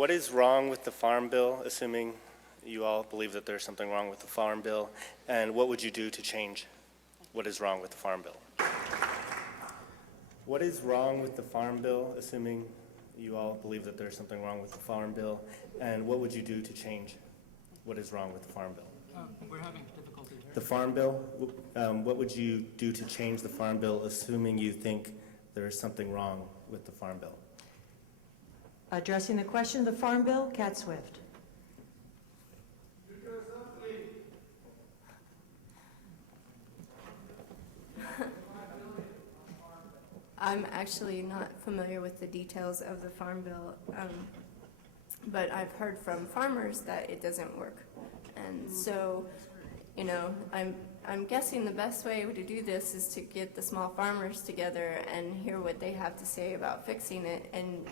What is wrong with the Farm Bill, assuming you all believe that there's something wrong with the Farm Bill, and what would you do to change what is wrong with the Farm Bill? What is wrong with the Farm Bill, assuming you all believe that there's something wrong with the Farm Bill, and what would you do to change what is wrong with the Farm Bill? We're having difficulty here. The Farm Bill, what would you do to change the Farm Bill, assuming you think there is something wrong with the Farm Bill? Addressing the question, the Farm Bill, Cat Swift. I'm actually not familiar with the details of the Farm Bill, but I've heard from farmers that it doesn't work. And so, you know, I'm guessing the best way to do this is to get the small farmers together and hear what they have to say about fixing it and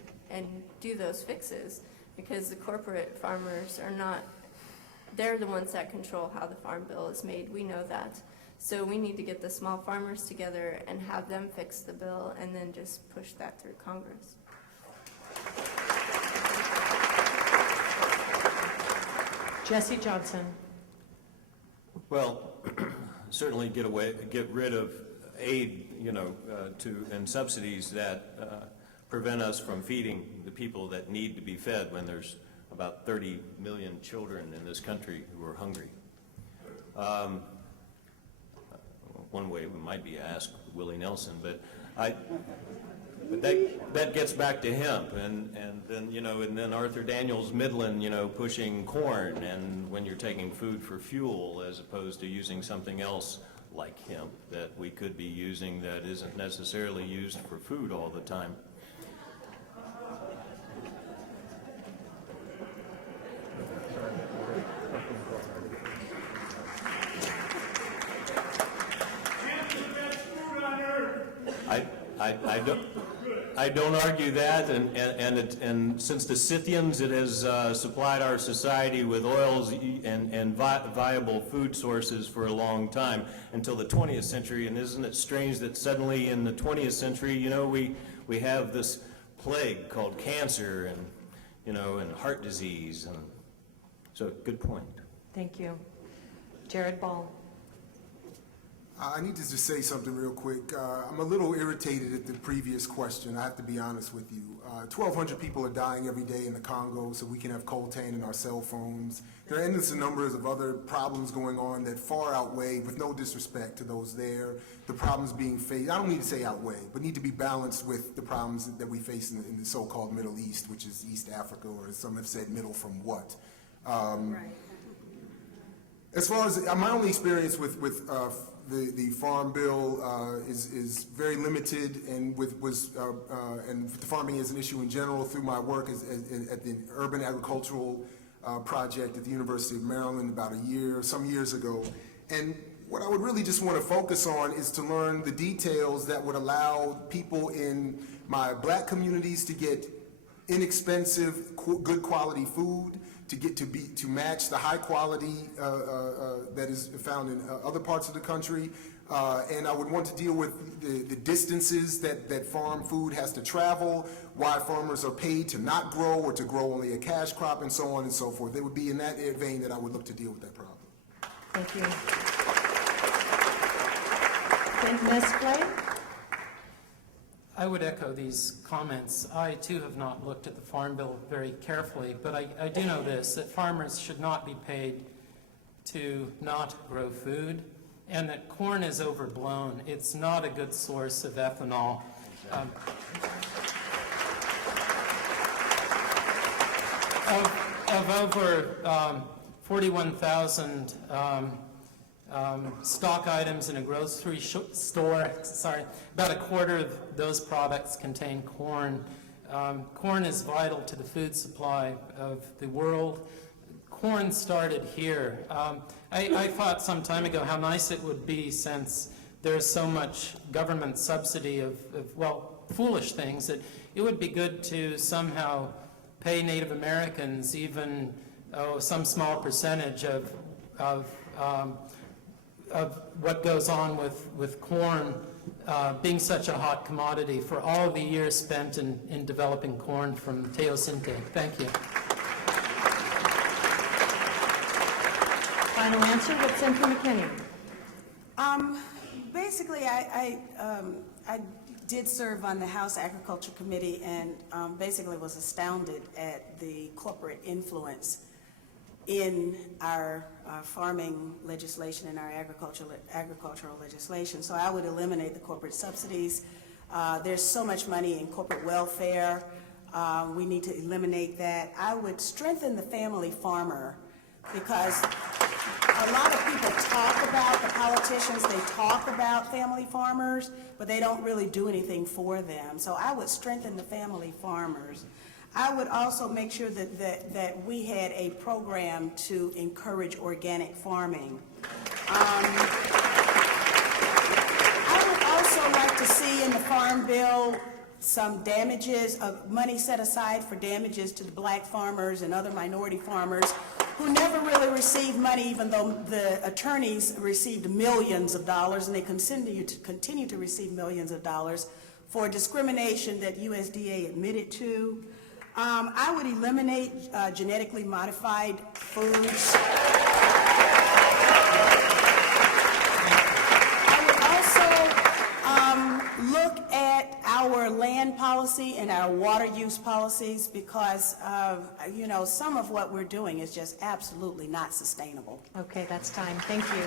do those fixes, because the corporate farmers are not, they're the ones that control how the Farm Bill is made. We know that. So we need to get the small farmers together and have them fix the bill and then just push that through Congress. Jesse Johnson. Well, certainly get rid of aid, and subsidies that prevent us from feeding the people that need to be fed when there's about 30 million children in this country who are hungry. One way we might be asked Willie Nelson, but that gets back to hemp, and then Arthur Daniels Midland, pushing corn, and when you're taking food for fuel as opposed to using something else like hemp that we could be using that isn't necessarily used for food all the time. I don't argue that, and since the Scythians, it has supplied our society with oils and viable food sources for a long time until the 20th century. And isn't it strange that suddenly in the 20th century, we have this plague called cancer and heart disease. And so, good point. Thank you. Jared Ball. I need to just say something real quick. I'm a little irritated at the previous question. I have to be honest with you. 1,200 people are dying every day in the Congo, so we can have coltan in our cell phones. There are endless numbers of other problems going on that far outweigh, with no disrespect to those there, the problems being faced. I don't need to say outweigh, but need to be balanced with the problems that we face in the so-called Middle East, which is East Africa, or as some have said, middle from what. Right. As far as my only experience with the Farm Bill is very limited, and and the farming is an issue in general through my work at the Urban Agricultural Project at the University of Maryland about some years ago. And what I would really just want to focus on is to learn the details that would allow people in my black communities to get inexpensive, good quality food, to match the high quality that is found in other parts of the country. And I would want to deal with the distances that farm food has to travel, why farmers are paid to not grow or to grow only a cash crop, and so on and so forth. It would be in that vein that I would look to deal with that problem. Thank you. Ms. Clay? I would echo these comments. I too have not looked at the Farm Bill very carefully, but I do know this, that farmers should not be paid to not grow food, and that corn is overblown. It's not a good source of ethanol. Of over 41,000 stock items in a grocery store, about a quarter of those products contain corn. Corn is vital to the food supply of the world. Corn started here. I thought some time ago how nice it would be, since there's so much government subsidy of foolish things, that it would be good to somehow pay Native Americans even some small percentage of of what goes on with corn being such a hot commodity for all the years spent in developing corn from teosinte. Thank you. Final answer with Senator McKinney. Basically, I did serve on the House Agriculture Committee and basically was astounded at the corporate influence in our farming legislation and our agricultural legislation. So I would eliminate the corporate subsidies. There's so much money in corporate welfare. We need to eliminate that. I would strengthen the family farmer because a lot of people talk about, the politicians, they talk about family farmers, but they don't really do anything for them. So I would strengthen the family farmers. I would also make sure that we had a program to encourage organic farming. I would also like to see in the Farm Bill some damages, money set aside for damages to the black farmers and other minority farmers who never really received money, even though the attorneys received millions of dollars, and they continue to receive millions of dollars for discrimination that USDA admitted to. I would eliminate genetically modified foods. I would also look at our land policy and our water use policies because, you know, some of what we're doing is just absolutely not sustainable. Okay, that's time. Thank you.